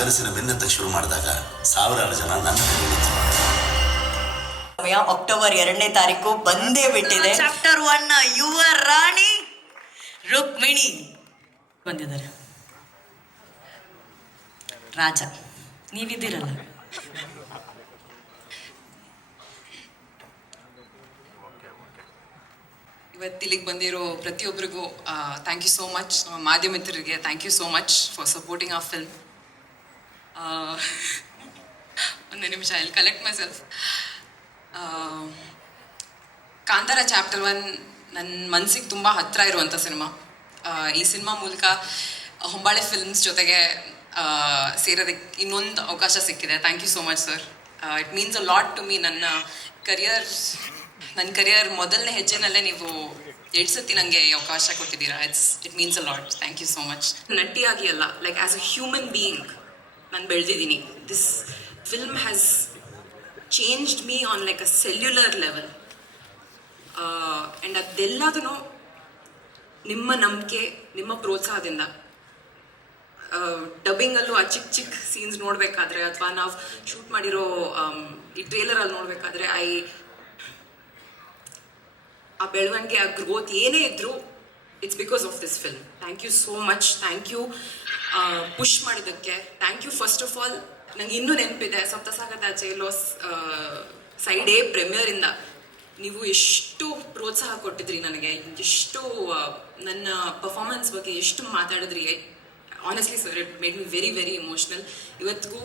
ಕನಸಿನ ಬೆನ್ನತ್ತ ಶುರು ಮಾಡಿದಾಗ ಸಾವಿರಾರು ಜನ ನನ್ನ ಸಮಯ ಅಕ್ಟೋಬರ್ 2ನೇ ತಾರೀಕು ಬಂದೇ ಬಿಟ್ಟಿದೆ. ಚಾಪ್ಟರ್ 1 ಯುವ ರಾಣಿ ರುಕ್ಮಿಣಿ ಬಂದಿದ್ದಾರೆ. ರಾಜ ನೀವಿದ್ದೀರಲ್ಲ. ಇವತ್ತಿಲ್ಲಿಗೆ ಬಂದಿರೋ ಪ್ರತಿಯೊಬ್ಬರಿಗೂ ಥ್ಯಾಂಕ್ ಯು ಸೋ ಮಚ್. ನಮ್ಮ ಮಾಧ್ಯಮ ಮಿತ್ರರಿಗೆ thank you so much for supporting a film. ಒಂದು ನಿಮಿಷ I will collect myself. Kantara chapter 1 ನನ್ನ ಮನಸ್ಸಿಗೆ ತುಂಬ ಹತ್ತಿರ ಇರುವಂಥ ಸಿನಿಮಾ. ಈ ಸಿನಿಮಾ ಮೂಲಕ ಹೊಂಬಾಳೆ ಫಿಲ್ಮ್ಸ್ ಜೊತೆಗೆ ಸೇರೋದಕ್ಕೆ ಇನ್ನೊಂದು ಅವಕಾಶ ಸಿಕ್ಕಿದೆ. Thank you so much sir. It means a lot to me. ನನ್ನ ಕರಿಯರ್ ಮೊದಲನೇ ಹೆಜ್ಜೆನಲ್ಲೇ ನೀವು 2 ಸತಿ ನನಗೆ ಈ ಅವಕಾಶ ಕೊಟ್ಟಿದ್ದೀರಾ. It means a lot. Thank you so much. ನಟಿಯಾಗಿ ಅಲ್ಲ, like as a human being ನಾನು ಬೆಳೆದಿದ್ದೀನಿ. This film has changed me on like a cellular level. And ಅದೆಲ್ಲದೂ ನಿಮ್ಮ ನಂಬಿಕೆ, ನಿಮ್ಮ ಪ್ರೋತ್ಸಾಹದಿಂದ. ಡಬ್ಬಿಂಗಲ್ಲೂ ಆ ಚಿಕ್ಕ ಚಿಕ್ಕ ಸೀನ್ಸ್ ನೋಡಬೇಕಾದ್ರೆ ಅಥವಾ ನಾವು ಶೂಟ್ ಮಾಡಿರೋ ಈ ಟ್ರೇಲರಲ್ಲಿ ನೋಡಬೇಕಾದ್ರೆ ಆ ಬೆಳವಣಿಗೆ, ಆ ಗ್ರೋತ್ ಏನೇ ಇದ್ರೂ it's because of this film. Thank you so much. Thank you push ಮಾಡಿದ್ದಕ್ಕೆ. Thank you first of all. ನಂಗೆ ಇನ್ನೂ ನೆನಪಿದೆ, ಸಪ್ತಸಾಗರ ಲೋಸ್ ಸೈಡ್ ಎ ಪ್ರೀಮಿಯರಿಂದ ನೀವು ಎಷ್ಟು ಪ್ರೋತ್ಸಾಹ ಕೊಟ್ಟಿದ್ರಿ ನನಗೆ, ಎಷ್ಟು ನನ್ನ ಪರ್ಫಾರ್ಮೆನ್ಸ್ ಬಗ್ಗೆ ಎಷ್ಟು ಮಾತಾಡಿದ್ರಿ. Honestly sir, it made me very very emotional. ಇವತ್ತಿಗೂ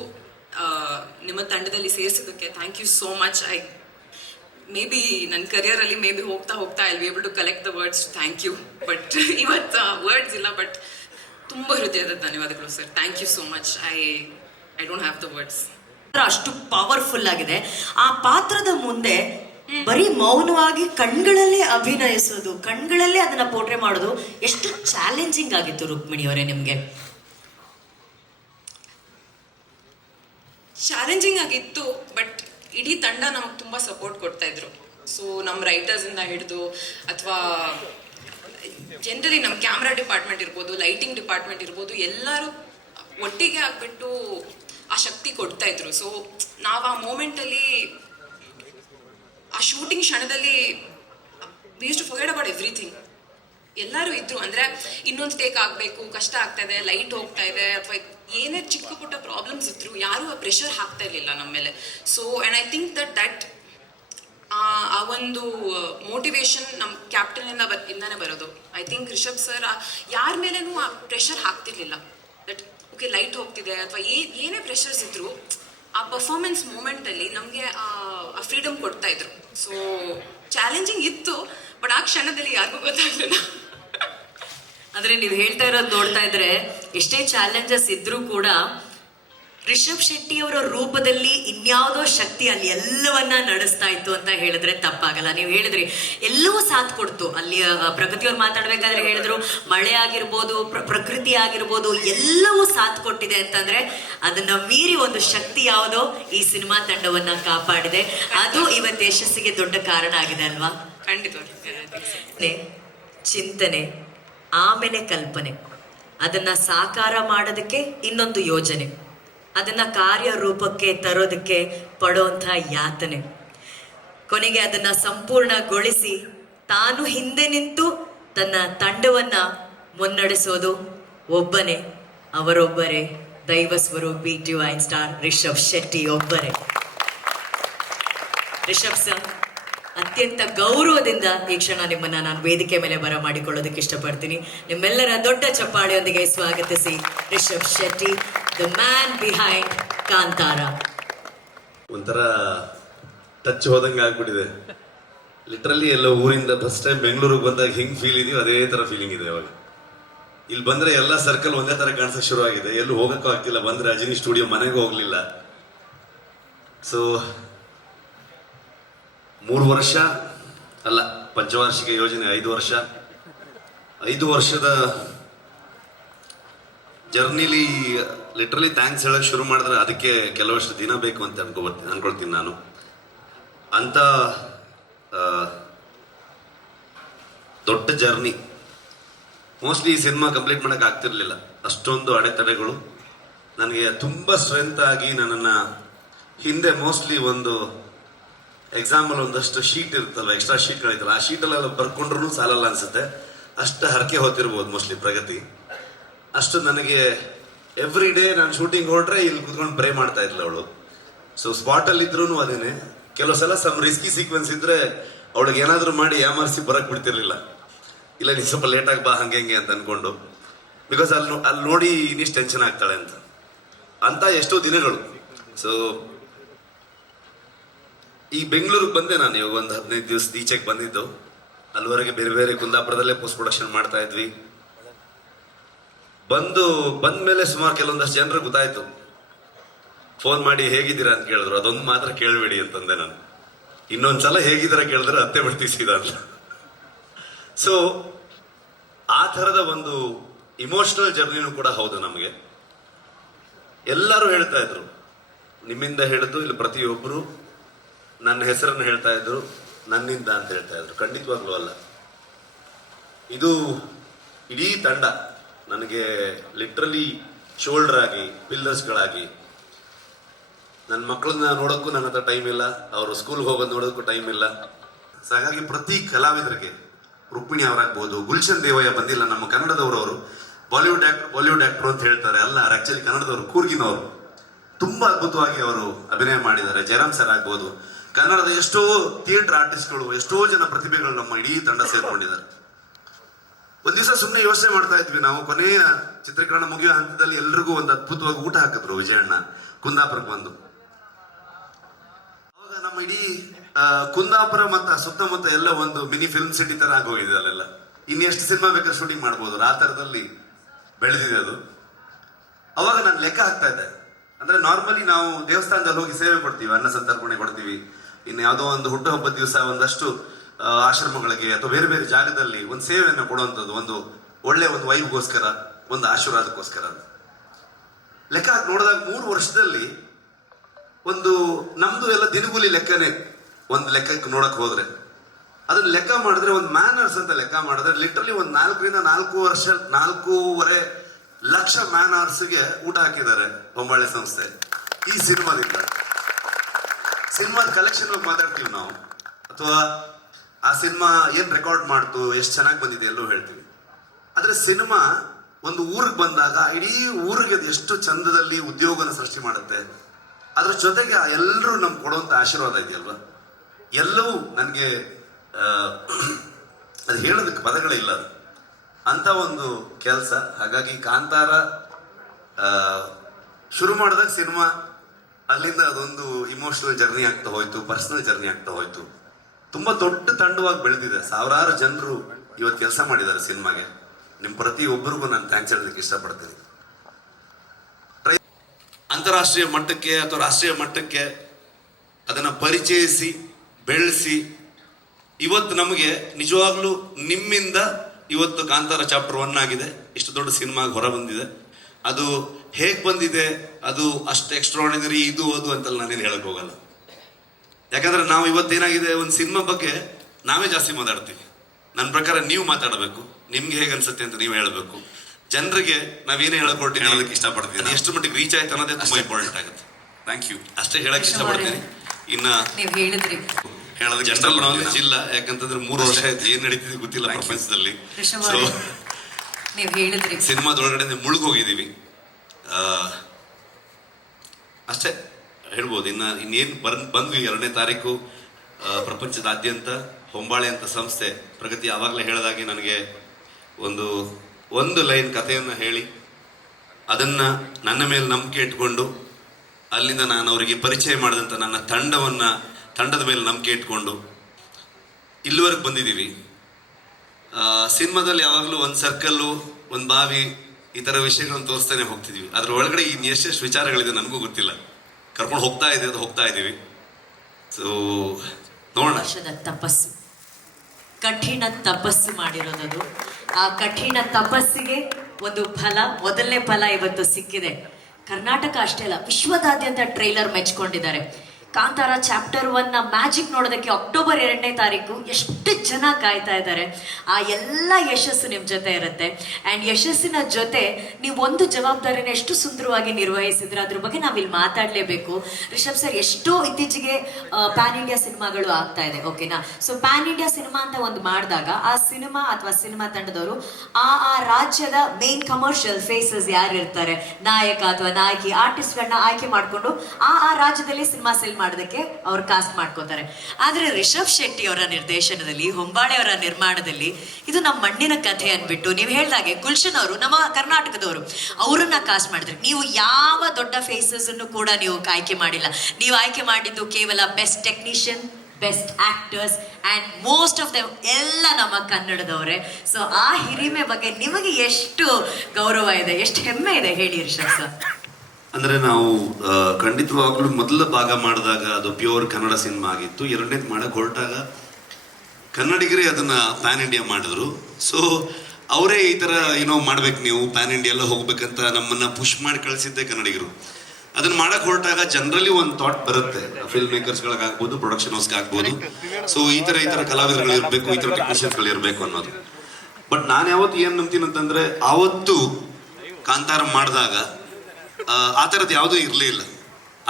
ನಿಮ್ಮ ತಂಡದಲ್ಲಿ ಸೇರಿಸಿದ್ದಕ್ಕೆ thank you so much. Maybe ನನ್ನ ಕರಿಯರಲ್ಲಿ ಮೇ ಬಿ ಹೋಗ್ತಾ I will be able to collect the words thank you. But ಇವತ್ತು ವರ್ಡ್ಸ್ ಇಲ್ಲ. ಬಟ್ ತುಂಬ ಹೃದಯದ ಧನ್ಯವಾದಗಳು sir. Thank you so much. I don't have the words. ಅಷ್ಟು powerful ಆಗಿದೆ. ಆ ಪಾತ್ರದ ಮುಂದೆ ಬರೀ ಮೌನವಾಗಿ ಕಣ್ಗಳಲ್ಲೇ ಅಭಿನಯಿಸೋದು, ಕಣ್ಗಳಲ್ಲೇ ಅದನ್ನ ಪೋರ್ಟ್ರೆ ಮಾಡೋದು ಎಷ್ಟು ಚಾಲೆಂಜಿಂಗ್ ಆಗಿತ್ತು ರುಕ್ಮಿಣಿ ಅವರೇ ನಿಮ್ಗೆ? ಚಾಲೆಂಜಿಂಗ್ ಆಗಿತ್ತು, ಬಟ್ ಇಡೀ ತಂಡ ನಮಗೆ ತುಂಬ ಸಪೋರ್ಟ್ ಕೊಡ್ತಾ ಇದ್ರು. ಸೊ ನಮ್ಮ ರೈಟರ್ಸಿಂದ ಹಿಡಿದು ಅಥವಾ ಜನರಲಿ ನಮ್ಮ ಕ್ಯಾಮ್ರಾ ಡಿಪಾರ್ಟ್ಮೆಂಟ್ ಇರ್ಬೋದು, ಲೈಟಿಂಗ್ ಡಿಪಾರ್ಟ್ಮೆಂಟ್ ಇರ್ಬೋದು, ಎಲ್ಲರೂ ಒಟ್ಟಿಗೆ ಆಗ್ಬಿಟ್ಟು ಆ ಶಕ್ತಿ ಕೊಡ್ತಾ ಇದ್ರು. ಸೊ ನಾವು ಆ ಮೂಮೆಂಟಲ್ಲಿ, ಆ ಶೂಟಿಂಗ್ ಕ್ಷಣದಲ್ಲಿ we use to forget about everything. ಎಲ್ಲರೂ ಇದ್ರು. ಅಂದರೆ ಇನ್ನೊಂದು ಟೇಕ್ ಆಗಬೇಕು, ಕಷ್ಟ ಆಗ್ತಾ ಇದೆ, ಲೈಟ್ ಹೋಗ್ತಾ ಇದೆ, ಅಥವಾ ಏನೇ ಚಿಕ್ಕ ಪುಟ್ಟ ಪ್ರಾಬ್ಲಮ್ಸ್ ಇದ್ರು, ಯಾರೂ ಆ ಪ್ರೆಷರ್ ಹಾಕ್ತಾ ಇರಲಿಲ್ಲ ನಮ್ಮ ಮೇಲೆ. So and I think that ಆ ಒಂದು ಮೋಟಿವೇಶನ್ ನಮ್ಮ ಕ್ಯಾಪ್ಟನಿಂದ ಇಂದಾನೆ ಬರೋದು. ಐ ಥಿಂಕ್ ರಿಷಬ್ ಸರ್ ಯಾರ ಮೇಲೇನೂ ಆ ಪ್ರೆಷರ್ ಹಾಕ್ತಿರ್ಲಿಲ್ಲ. ದಟ್ ಓಕೆ ಲೈಟ್ ಹೋಗ್ತಿದೆ ಅಥವಾ ಏನೇ ಪ್ರೆಷರ್ಸ್ ಇದ್ರು, ಆ ಪರ್ಫಾರ್ಮೆನ್ಸ್ ಮೂಮೆಂಟಲ್ಲಿ ನಮಗೆ ಆ ಫ್ರೀಡಮ್ ಕೊಡ್ತಾ ಇದ್ರು. ಸೊ ಚಾಲೆಂಜಿಂಗ್ ಇತ್ತು, ಬಟ್ ಆ ಕ್ಷಣದಲ್ಲಿ ಯಾರಿಗೂ ಗೊತ್ತಾಗಲಿಲ್ಲ. ಆದರೆ ನೀವು ಹೇಳ್ತಾ ಇರೋದು ನೋಡ್ತಾ ಇದ್ರೆ ಎಷ್ಟೇ ಚಾಲೆಂಜಸ್ ಇದ್ರೂ ಕೂಡ ರಿಷಬ್ ಶೆಟ್ಟಿ ಅವರ ರೂಪದಲ್ಲಿ ಇನ್ಯಾವುದೋ ಶಕ್ತಿ ಅಲ್ಲಿ ಎಲ್ಲವನ್ನ ನಡೆಸ್ತಾ ಇತ್ತು ಅಂತ ಹೇಳಿದ್ರೆ ತಪ್ಪಾಗಲ್ಲ. ನೀವು ಹೇಳಿದ್ರಿ ಎಲ್ಲವೂ ಸಾಥ್ ಕೊಡ್ತು. ಅಲ್ಲಿ ಪ್ರಕೃತಿಯವ್ರು ಮಾತಾಡ್ಬೇಕಾದ್ರೆ ಹೇಳಿದ್ರು ಮಳೆ ಆಗಿರ್ಬೋದು, ಪ್ರಕೃತಿ ಆಗಿರ್ಬೋದು, ಎಲ್ಲವೂ ಸಾಥ್ ಕೊಟ್ಟಿದೆ ಅಂತಂದ್ರೆ ಅದನ್ನ ಮೀರಿ ಒಂದು ಶಕ್ತಿ ಯಾವುದೋ ಈ ಸಿನಿಮಾ ತಂಡವನ್ನ ಕಾಪಾಡಿದೆ. ಅದು ಇವತ್ತು ಯಶಸ್ಸಿಗೆ ದೊಡ್ಡ ಕಾರಣ ಆಗಿದೆ ಅಲ್ವಾ? ಖಂಡಿತ. ಚಿಂತನೆ, ಆಮೇಲೆ ಕಲ್ಪನೆ, ಅದನ್ನ ಸಾಕಾರ ಮಾಡೋದಕ್ಕೆ ಇನ್ನೊಂದು ಯೋಜನೆ, ಅದನ್ನ ಕಾರ್ಯರೂಪಕ್ಕೆ ತರೋದಕ್ಕೆ ಪಡೋಂಥ ಯಾತನೆ, ಕೊನೆಗೆ ಅದನ್ನ ಸಂಪೂರ್ಣಗೊಳಿಸಿ ತಾನು ಹಿಂದೆ ನಿಂತು ತನ್ನ ತಂಡವನ್ನ ಮುನ್ನಡೆಸೋದು ಒಬ್ಬನೇ, ಅವರೊಬ್ಬರೇ ದೈವ ಸ್ವರೂಪಿ ಡಿವೈನ್ ಸ್ಟಾರ್ ರಿಷಬ್ ಶೆಟ್ಟಿ ಒಬ್ಬರೇ. ರಿಷಬ್ ಸರ್, ಅತ್ಯಂತ ಗೌರವದಿಂದ ಈ ಕ್ಷಣ ನಿಮ್ಮನ್ನ ನಾನು ವೇದಿಕೆ ಮೇಲೆ ಬರಮಾಡಿಕೊಳ್ಳೋದಕ್ಕೆ ಇಷ್ಟಪಡ್ತೀನಿ. ನಿಮ್ಮೆಲ್ಲರ ದೊಡ್ಡ ಚಪ್ಪಾಳೆಯೊಂದಿಗೆ ಸ್ವಾಗತಿಸಿ Rishab Shetty, the man behind Kantara. ಒಂಥರ ಟಚ್ ಹೋದಂಗೆ ಆಗ್ಬಿಟ್ಟಿದೆ. ಲಿಟ್ರಲಿ ಎಲ್ಲ ಊರಿಂದ ಫಸ್ಟ್ ಟೈಮ್ ಬೆಂಗಳೂರಿಗೆ ಬಂದಾಗ ಹೆಂಗ್ ಫೀಲ್ ಇದೆಯೋ ಅದೇ ತರ ಫೀಲಿಂಗ್ ಇದೆ. ಇವಾಗ ಇಲ್ಲಿ ಬಂದ್ರೆ ಎಲ್ಲ ಸರ್ಕಲ್ ಒಂದೇ ತರ ಕಾಣಿಸಕ್ ಶುರು ಆಗಿದೆ. ಎಲ್ಲೂ ಹೋಗಕ್ಕೂ ಆಗ್ತಿಲ್ಲ. ಬಂದ್ರೆ ಅಜಿನಿ ಸ್ಟುಡಿಯೋ ಮನೆಗೂ ಹೋಗ್ಲಿಲ್ಲ. ಸೊ 3 ವರ್ಷ ಅಲ್ಲ, ಪಂಚವಾರ್ಷಿಕ ಯೋಜನೆ 5 ವರ್ಷದ ಜರ್ನಿಲಿ ಲಿಟ್ರಲಿ ಥ್ಯಾಂಕ್ಸ್ ಹೇಳಕ್ ಶುರು ಮಾಡಿದ್ರೆ ಅದಕ್ಕೆ ಕೆಲವಷ್ಟು ದಿನ ಬೇಕು ಅಂತ ಅನ್ಕೊಳ್ತೀನಿ ನಾನು. ಅಂತ ದೊಡ್ಡ ಜರ್ನಿ ಮೋಸ್ಟ್ಲಿ ಈ ಸಿನಿಮಾ ಕಂಪ್ಲೀಟ್ ಮಾಡಕ್ ಆಗ್ತಿರ್ಲಿಲ್ಲ. ಅಷ್ಟೊಂದು ಅಡೆತಡೆಗಳು, ನನಗೆ ತುಂಬ ಸ್ಟ್ರೆಂತ್ ಆಗಿ ನನ್ನನ್ನು ಹಿಂದೆ ಮೋಸ್ಟ್ಲಿ ಒಂದು ಎಕ್ಸಾಂಪಲ್ ಒಂದಷ್ಟು ಶೀಟ್ ಇರುತ್ತಲ್ಲ, ಎಕ್ಸ್ಟ್ರಾ ಶೀಟ್ಗಳಿರ್ತಲ್ಲ, ಆ ಶೀಟಲ್ಲೆಲ್ಲ ಬರ್ಕೊಂಡ್ರು ಸಾಲಲ್ಲ ಅನ್ಸುತ್ತೆ. ಅಷ್ಟು ಹರಕೆ ಹೊತ್ತಿರ್ಬೋದು ಮೋಸ್ಟ್ಲಿ ಪ್ರಗತಿ. ಅಷ್ಟು ನನಗೆ ಎವ್ರಿ ಡೇ ನಾನು ಶೂಟಿಂಗ್ ಹೊರಟ್ರೆ ಇಲ್ಲಿ ಕುತ್ಕೊಂಡು ಪ್ರೇ ಮಾಡ್ತಾ ಇದ್ಲು ಅವಳು. ಸೊ ಸ್ಪಾಟಲ್ಲಿ ಇದ್ರೂ ಅದೇನೆ. ಕೆಲವು ಸಲ ಸಮ್ ರಿಸ್ಕಿ ಸೀಕ್ವೆನ್ಸ್ ಇದ್ರೆ ಅವಳಿಗೆ ಏನಾದರೂ ಮಾಡಿ ಯಾಮಾರಿಸಿ ಬರಕ್ ಬಿಡ್ತಿರ್ಲಿಲ್ಲ. ಇಲ್ಲ ನೀನು ಸ್ವಲ್ಪ ಲೇಟಾಗಿ ಬಾ ಹಂಗೆ ಹೆಂಗೆ ಅಂತ ಅನ್ಕೊಂಡು, ಬಿಕಾಸ್ ಅಲ್ಲಿ ನೋಡಿ ಇನ್ನಿಷ್ಟು ಟೆನ್ಷನ್ ಆಗ್ತಾಳೆ ಅಂತ ಎಷ್ಟೋ ದಿನಗಳು. ಸೊ ಈ ಬೆಂಗಳೂರಿಗೆ ಬಂದೆ ನಾನು ಇವಾಗ ಒಂದು 15 ದಿವಸ ಈಚೆಗೆ ಬಂದಿದ್ದು. ಅಲ್ಲಿವರೆಗೆ ಬೇರೆ ಬೇರೆ ಕುಂದಾಪುರದಲ್ಲೇ ಪೋಸ್ಟ್ ಪ್ರೊಡಕ್ಷನ್ ಮಾಡ್ತಾ ಇದ್ವಿ. ಬಂದ್ಮೇಲೆ ಸುಮಾರು ಕೆಲವೊಂದಷ್ಟು ಜನರಿಗೆ ಗೊತ್ತಾಯ್ತು. ಫೋನ್ ಮಾಡಿ ಹೇಗಿದ್ದೀರಾ ಅಂತ ಕೇಳಿದ್ರು. ಅದೊಂದು ಮಾತ್ರ ಕೇಳಬೇಡಿ ಅಂತಂದೆ ನಾನು. ಇನ್ನೊಂದ್ಸಲ ಹೇಗಿದ್ದೀರಾ ಕೇಳಿದ್ರೆ ಅತ್ತೆ ಬಿಡ್ತೀವಿ ಸೀದಾ ಅಂತ. ಸೊ ಆ ಥರದ ಒಂದು ಇಮೋಷನಲ್ ಜರ್ನಿನೂ ಕೂಡ ಹೌದು ನಮಗೆ. ಎಲ್ಲರೂ ಹೇಳ್ತಾ ಇದ್ರು, ನಿಮ್ಮಿಂದ ಹಿಡಿದು ಇಲ್ಲಿ ಪ್ರತಿಯೊಬ್ಬರು ನನ್ನ ಹೆಸರನ್ನು ಹೇಳ್ತಾ ಇದ್ರು, ನನ್ನಿಂದ ಅಂತ ಹೇಳ್ತಾ ಇದ್ರು. ಖಂಡಿತವಾಗ್ಲೂ ಅಲ್ಲ. ಇದು ಇಡೀ ತಂಡ ನನಗೆ ಲಿಟ್ರಲಿ ಶೋಲ್ಡರ್ ಆಗಿ, ಪಿಲ್ಲರ್ಸ್ಗಳಾಗಿ. ನನ್ನ ಮಕ್ಕಳನ್ನ ನೋಡೋಕ್ಕೂ ನನ್ನ ಹತ್ರ ಟೈಮ್ ಇಲ್ಲ, ಅವರು ಸ್ಕೂಲ್ಗೆ ಹೋಗೋದು ನೋಡೋದಕ್ಕೂ ಟೈಮ್ ಇಲ್ಲ. ಸೊ ಹಾಗಾಗಿ ಪ್ರತಿ ಕಲಾವಿದರಿಗೆ, ರುಕ್ಮಿಣಿ ಅವರಾಗ್ಬೋದು, ಗುಲ್ಶನ್ ದೇವಯ್ಯ ಬಂದಿಲ್ಲ, ನಮ್ಮ ಕನ್ನಡದವರು. ಅವರು ಬಾಲಿವುಡ್ ಆಕ್ಟರ್ ಅಂತ ಹೇಳ್ತಾರೆ, ಅಲ್ಲ ಆಕ್ಚುಲಿ ಕನ್ನಡದವರು, ಕೂರ್ಗಿನವರು. ತುಂಬಾ ಅದ್ಭುತವಾಗಿ ಅವರು ಅಭಿನಯ ಮಾಡಿದ್ದಾರೆ. ಜಯರಾಮ್ ಸರ್ ಆಗ್ಬೋದು, ಕನ್ನಡದ ಎಷ್ಟೋ ಥಿಯೇಟರ್ ಆರ್ಟಿಸ್ಟ್ಗಳು, ಎಷ್ಟೋ ಜನ ಪ್ರತಿಭೆಗಳು ನಮ್ಮ ಇಡೀ ತಂಡ ಸೇರ್ಕೊಂಡಿದ್ದಾರೆ. ಒಂದ್ ದಿವಸ ಸುಮ್ಮನೆ ಯೋಚನೆ ಮಾಡ್ತಾ ಇದ್ವಿ ನಾವು, ಕೊನೆಯ ಚಿತ್ರೀಕರಣ ಮುಗಿಯೋ ಹಂತದಲ್ಲಿ ಎಲ್ರಿಗೂ ಒಂದು ಅದ್ಭುತವಾಗಿ ಊಟ ಹಾಕಿದ್ರು ವಿಜಯಣ್ಣ ಕುಂದಾಪುರಕ್ಕೆ ಬಂದು. ಅವಾಗ ನಮ್ಮ ಇಡೀ ಕುಂದಾಪುರ ಮತ್ತು ಸುತ್ತಮುತ್ತ ಎಲ್ಲ ಒಂದು ಮಿನಿ ಫಿಲ್ಮ್ ಸಿಟಿ ತರ ಆಗೋಗಿದೆ. ಅಲ್ಲೆಲ್ಲ ಇನ್ನೆಷ್ಟು ಸಿನಿಮಾ ಬೇಕಾದ್ರೆ ಶೂಟಿಂಗ್ ಮಾಡ್ಬೋದು, ಆ ಥರದಲ್ಲಿ ಬೆಳೆದಿದೆ ಅದು. ಅವಾಗ ನಾನು ಲೆಕ್ಕ ಹಾಕ್ತಾ ಇದ್ದೆ. ಅಂದ್ರೆ ನಾರ್ಮಲಿ ನಾವು ದೇವಸ್ಥಾನದಲ್ಲಿ ಹೋಗಿ ಸೇವೆ ಕೊಡ್ತೀವಿ, ಅನ್ನ ಸಂತರ್ಪಣೆ ಕೊಡ್ತೀವಿ. ಇನ್ನು ಯಾವುದೋ ಒಂದು ಹುಟ್ಟುಹಬ್ಬದ ದಿವಸ ಒಂದಷ್ಟು ಆಶ್ರಮಗಳಿಗೆ ಅಥವಾ ಬೇರೆ ಬೇರೆ ಜಾಗದಲ್ಲಿ ಒಂದು ಸೇವೆಯನ್ನು ಕೊಡುವಂಥದ್ದು, ಒಂದು ಒಳ್ಳೆ ಒಂದು ವೈಬ್ಗೋಸ್ಕರ, ಒಂದು ಆಶೀರ್ವಾದಕ್ಕೋಸ್ಕರ. ಲೆಕ್ಕ ಹಾಕಿ ನೋಡಿದಾಗ 3 ವರ್ಷದಲ್ಲಿ ಒಂದು ನಮ್ದು ಎಲ್ಲ ದಿನಗೂಲಿ ಲೆಕ್ಕನೇ. ಒಂದು ಲೆಕ್ಕಕ್ಕೆ ನೋಡಕ್ ಹೋದ್ರೆ ಅದನ್ನ ಲೆಕ್ಕ ಮಾಡಿದ್ರೆ, ಒಂದು ಮ್ಯಾನರ್ಸ್ ಅಂತ ಲೆಕ್ಕ ಮಾಡಿದ್ರೆ ಲಿಟ್ರಲಿ ಒಂದು 4 ರಿಂದ 4.5 ಲಕ್ಷ ಮ್ಯಾನರ್ಸ್ಗೆ ಊಟ ಹಾಕಿದ್ದಾರೆ ಹೊಂಬಾಳೆ ಸಂಸ್ಥೆ ಈ ಸಿನಿಮಾದಿಂದ. ಸಿನಿಮಾದ ಕಲೆಕ್ಷನ್ ಮಾತಾಡ್ತೀವಿ ನಾವು, ಅಥವಾ ಆ ಸಿನಿಮಾ ಏನ್ ರೆಕಾರ್ಡ್ ಮಾಡ್ತು, ಎಷ್ಟು ಚೆನ್ನಾಗಿ ಬಂದಿದೆ ಎಲ್ಲೂ ಹೇಳ್ತೀವಿ. ಆದ್ರೆ ಸಿನಿಮಾ ಒಂದು ಊರಿಗೆ ಬಂದಾಗ ಇಡೀ ಊರಿಗೆ ಅದು ಎಷ್ಟು ಚಂದದಲ್ಲಿ ಉದ್ಯೋಗನ ಸೃಷ್ಟಿ ಮಾಡುತ್ತೆ. ಅದ್ರ ಜೊತೆಗೆ ಎಲ್ಲರೂ ನಮ್ಗೆ ಕೊಡುವಂತ ಆಶೀರ್ವಾದ ಇದೆಯಲ್ವಾ, ಎಲ್ಲವೂ ನನಗೆ ಅದು ಹೇಳೋದಕ್ಕೆ ಪದಗಳೇ ಇಲ್ಲ. ಅಂತ ಒಂದು ಕೆಲಸ. ಹಾಗಾಗಿ ಕಾಂತಾರ ಶುರು ಮಾಡಿದಾಗ ಸಿನಿಮಾ, ಅಲ್ಲಿಂದ ಅದೊಂದು ಇಮೋಷನಲ್ ಜರ್ನಿ ಆಗ್ತಾ ಹೋಯ್ತು, ಪರ್ಸನಲ್ ಜರ್ನಿ ಆಗ್ತಾ ಹೋಯ್ತು. ತುಂಬಾ ದೊಡ್ಡ ತಂಡವಾಗಿ ಬೆಳೆದಿದೆ. 1000 ಜನರು ಇವತ್ತು ಕೆಲಸ ಮಾಡಿದ್ದಾರೆ ಸಿನಿಮಾಗೆ. ನಿಮ್ ಪ್ರತಿಯೊಬ್ಬರಿಗೂ ನಾನು ಥ್ಯಾಂಕ್ಸ್ ಹೇಳೋದಕ್ಕೆ ಇಷ್ಟಪಡ್ತೀನಿ. ಅಂತಾರಾಷ್ಟ್ರೀಯ ಮಟ್ಟಕ್ಕೆ ಅಥವಾ ರಾಷ್ಟ್ರೀಯ ಮಟ್ಟಕ್ಕೆ ಅದನ್ನ ಪರಿಚಯಿಸಿ ಬೆಳೆಸಿ, ಇವತ್ತು ನಮಗೆ ನಿಜವಾಗ್ಲೂ ನಿಮ್ಮಿಂದ ಇವತ್ತು ಕಾಂತಾರ ಚಾಪ್ಟರ್ 1 ಆಗಿದೆ, ಇಷ್ಟು ದೊಡ್ಡ ಸಿನಿಮಾ ಹೊರ ಬಂದಿದೆ. ಅದು ಹೇಗೆ ಬಂದಿದೆ, ಅದು ಅಷ್ಟು ಎಕ್ಸ್ಟ್ರಾರ್ಡಿನರಿ ಇದು ಅದು ಅಂತಲ್ಲ ನಾನೇನು ಹೇಳಕ್ ಹೋಗಲ್ಲ. ಯಾಕಂದ್ರೆ ನಾವು ಇವತ್ತೇನಾಗಿದೆ, ಒಂದು ಸಿನಿಮಾ ಬಗ್ಗೆ ನಾವೇ ಜಾಸ್ತಿ ಮಾತಾಡ್ತೀವಿ. ನನ್ನ ಪ್ರಕಾರ ನೀವು ಮಾತಾಡಬೇಕು, ನಿಮ್ಗೆ ಹೇಗೆ ಅನ್ಸುತ್ತೆ ಅಂತ ನೀವು ಹೇಳಬೇಕು. ಜನರಿಗೆ ನಾವೇನೇ ಹೇಳಕೊಟ್ಟಿನಿ ಹೇಳೋದಕ್ಕೆ ಇಷ್ಟಪಡ್ತೀನಿ. ಎಷ್ಟು ಮಟ್ಟಿಗೆ ರೀಚ್ ಆಯ್ತು ಅನ್ನೋದೇ ತುಂಬಾ ಇಂಪಾರ್ಟೆಂಟ್ ಆಗುತ್ತೆ. ಥ್ಯಾಂಕ್ ಯು, ಅಷ್ಟೇ ಹೇಳಕ್ ಇಷ್ಟಪಡ್ತೀನಿ. ಇನ್ನ ನೀವು ಹೇಳಿದ್ರಿ ಹೇಳೋದಕ್ಕೆ ಜನರಲ್ ನಾಲೆಜ್ ಇಲ್ಲ, ಯಾಕಂತಂದ್ರೆ 3 ವರ್ಷ ಆಯ್ತು, ಏನ್ ನಡೀತಿದೆ ಗೊತ್ತಿಲ್ಲ ಪ್ರಪಂಚದಲ್ಲಿ. ಸೊ ನೀವು ಹೇಳಿದ್ರಿ ಸಿನಿಮಾದೊಳಗಡೆ ಮುಳುಗೋಗಿದ್ದೀವಿ, ಅಷ್ಟೇ ಹೇಳ್ಬೋದು. ಇನ್ನೇನು ಬಂದ್ವಿ 2ನೇ ತಾರೀಕು ಪ್ರಪಂಚದಾದ್ಯಂತ ಹೊಂಬಾಳೆ ಅಂತ ಸಂಸ್ಥೆ ಪ್ರಗತಿ ಆವಾಗಲೇ ಹೇಳಿದಾಗೆ ನನಗೆ ಒಂದು ಲೈನ್ ಕಥೆಯನ್ನು ಹೇಳಿ ಅದನ್ನ ನನ್ನ ಮೇಲೆ ನಂಬಿಕೆ ಇಟ್ಕೊಂಡು, ಅಲ್ಲಿಂದ ನಾನು ಅವರಿಗೆ ಪರಿಚಯ ಮಾಡಿದಂಥ ನನ್ನ ತಂಡದ ಮೇಲೆ ನಂಬಿಕೆ ಇಟ್ಕೊಂಡು ಇಲ್ಲಿವರೆಗೆ ಬಂದಿದ್ದೀವಿ. ಸಿನಿಮಾದಲ್ಲಿ ಯಾವಾಗಲೂ ಒಂದು ಸರ್ಕಲ್ಲು, ಒಂದು ಬಾವಿ, ಈ ಥರ ವಿಷಯಗಳನ್ನು ತೋರಿಸ್ತಾನೆ ಹೋಗ್ತಿದ್ವಿ. ಅದ್ರ ಒಳಗಡೆ ಇನ್ನು ಎಷ್ಟೆಷ್ಟು ವಿಚಾರಗಳಿದೆ ನನಗೂ ಗೊತ್ತಿಲ್ಲ. ಕರ್ಕೊಂಡು ಹೋಗ್ತಾ ಇದ್ದೀವಿ. ಸೊ ನೋಡೋಣ. ವರ್ಷದ ತಪಸ್ಸು, ಕಠಿಣ ತಪಸ್ಸು ಮಾಡಿರೋದದು. ಆ ಕಠಿಣ ತಪಸ್ಸಿಗೆ ಒಂದು ಫಲ, ಮೊದಲನೇ ಫಲ ಇವತ್ತು ಸಿಕ್ಕಿದೆ. ಕರ್ನಾಟಕ ಅಷ್ಟೇ ಅಲ್ಲ, ವಿಶ್ವದಾದ್ಯಂತ ಟ್ರೈಲರ್ ಮೆಚ್ಕೊಂಡಿದ್ದಾರೆ. ಕಾಂತಾರ ಚಾಪ್ಟರ್ 1 ಮ್ಯಾಜಿಕ್ ನೋಡೋದಕ್ಕೆ ಅಕ್ಟೋಬರ್ 2ನೇ ತಾರೀಕು ಎಷ್ಟು ಜನ ಕಾಯ್ತಾ ಇದ್ದಾರೆ. ಆ ಎಲ್ಲ ಯಶಸ್ಸು ನಿಮ್ಮ ಜೊತೆ ಇರುತ್ತೆ. ಆ್ಯಂಡ್ ಯಶಸ್ಸಿನ ಜೊತೆ ನೀವು ಒಂದು ಜವಾಬ್ದಾರಿನ ಎಷ್ಟು ಸುಂದರವಾಗಿ ನಿರ್ವಹಿಸಿದ್ರೆ ಅದ್ರ ಬಗ್ಗೆ ನಾವಿಲ್ಲಿ ಮಾತಾಡಲೇಬೇಕು. ರಿಷಬ್ ಸರ್, ಎಷ್ಟೋ ಇತ್ತೀಚೆಗೆ ಪ್ಯಾನ್ ಇಂಡಿಯಾ ಸಿನಿಮಾಗಳು ಆಗ್ತಾ ಇದೆ, ಓಕೆನಾ? ಸೊ ಪ್ಯಾನ್ ಇಂಡಿಯಾ ಸಿನಿಮಾ ಅಂತ ಒಂದು ಮಾಡಿದಾಗ ಆ ಸಿನಿಮಾ ಅಥವಾ ಸಿನಿಮಾ ತಂಡದವರು ಆ ರಾಜ್ಯದ ಮೇನ್ ಕಮರ್ಷಿಯಲ್ ಫೇಸಸ್ ಯಾರು ಇರ್ತಾರೆ, ನಾಯಕ ಅಥವಾ ನಾಯಕಿ, ಆರ್ಟಿಸ್ಟ್ಗಳನ್ನ ಆಯ್ಕೆ ಮಾಡಿಕೊಂಡು ಆ ರಾಜ್ಯದಲ್ಲಿ ಸಿನಿಮಾ ಸೆಲ್ ಮಾಡೋದಕ್ಕೆ ಅವ್ರು ಕಾಸ್ಟ್ ಮಾಡ್ಕೋತಾರೆ. ಆದ್ರೆ ರಿಷಬ್ ಶೆಟ್ಟಿ ಅವರ ನಿರ್ದೇಶನದಲ್ಲಿ, ಹೊಂಬಾಳೆ ಅವರ ನಿರ್ಮಾಣದಲ್ಲಿ ಇದು ನಮ್ಮ ಮಣ್ಣಿನ ಕಥೆ ಅಂದ್ಬಿಟ್ಟು ನೀವು ಹೇಳ್ದಾಗೆ ಗುಲ್ಶನ್ ಅವರು ನಮ್ಮ ಕರ್ನಾಟಕದವರು, ಅವರನ್ನ ಕಾಸ್ಟ್ ಮಾಡಿದ್ರೆ. ನೀವು ಯಾವ ದೊಡ್ಡ ಫೇಸಸ್ ಅನ್ನು ಕೂಡ ನೀವು ಆಯ್ಕೆ ಮಾಡಿಲ್ಲ. ನೀವು ಆಯ್ಕೆ ಮಾಡಿದ್ದು ಕೇವಲ best technician, best actors and most of them ಎಲ್ಲ ನಮ್ಮ ಕನ್ನಡದವರೇ. ಸೊ ಆ ಹಿರಿಮೆ ಬಗ್ಗೆ ನಿಮಗೆ ಎಷ್ಟು ಗೌರವ ಇದೆ, ಎಷ್ಟು ಹೆಮ್ಮೆ ಇದೆ ಹೇಳಿ ರಿಷಬ್ ಸರ್. ಅಂದರೆ ನಾವು ಖಂಡಿತವಾಗ್ಲೂ ಮೊದಲ ಭಾಗ ಮಾಡಿದಾಗ ಅದು ಪ್ಯೂರ್ ಕನ್ನಡ ಸಿನಿಮಾ ಆಗಿತ್ತು. ಎರಡನೇದು ಮಾಡಕ್ಕೆ ಹೊರಟಾಗ ಕನ್ನಡಿಗರೇ ಅದನ್ನು ಪ್ಯಾನ್ ಇಂಡಿಯಾ ಮಾಡಿದ್ರು. ಸೊ ಅವರೇ ಈ ಥರ ಏನೋ ಮಾಡ್ಬೇಕು, ನೀವು ಪ್ಯಾನ್ ಇಂಡಿಯಾ ಎಲ್ಲ ಹೋಗ್ಬೇಕಂತ ನಮ್ಮನ್ನು ಪುಷ್ ಮಾಡಿ ಕಳಿಸಿದ್ದೆ ಕನ್ನಡಿಗರು. ಅದನ್ನು ಮಾಡಕ್ಕೆ ಹೊರಟಾಗ ಜನರಲಿ ಒಂದು ಥಾಟ್ ಬರುತ್ತೆ, ಫಿಲ್ಮ್ ಮೇಕರ್ಸ್ಗಳಿಗಾಗ್ಬೋದು, ಪ್ರೊಡಕ್ಷನ್ ಹೌಸ್ಗಾಗ್ಬೋದು. ಸೊ ಈ ಥರ ಕಲಾವಿದರುಗಳು ಇರಬೇಕು, ಈ ಥರ ಟೆಕ್ನಿಷಿಯನ್ಸ್ಗಳು ಇರಬೇಕು ಅನ್ನೋದು. ಬಟ್ ನಾನು ಯಾವತ್ತು ಏನು ನಂಬ್ತೀನಿ ಅಂತಂದರೆ, ಆವತ್ತು ಕಾಂತಾರ ಮಾಡಿದಾಗ ಆ ಥರದ್ದು ಯಾವುದೂ ಇರಲೇ ಇಲ್ಲ.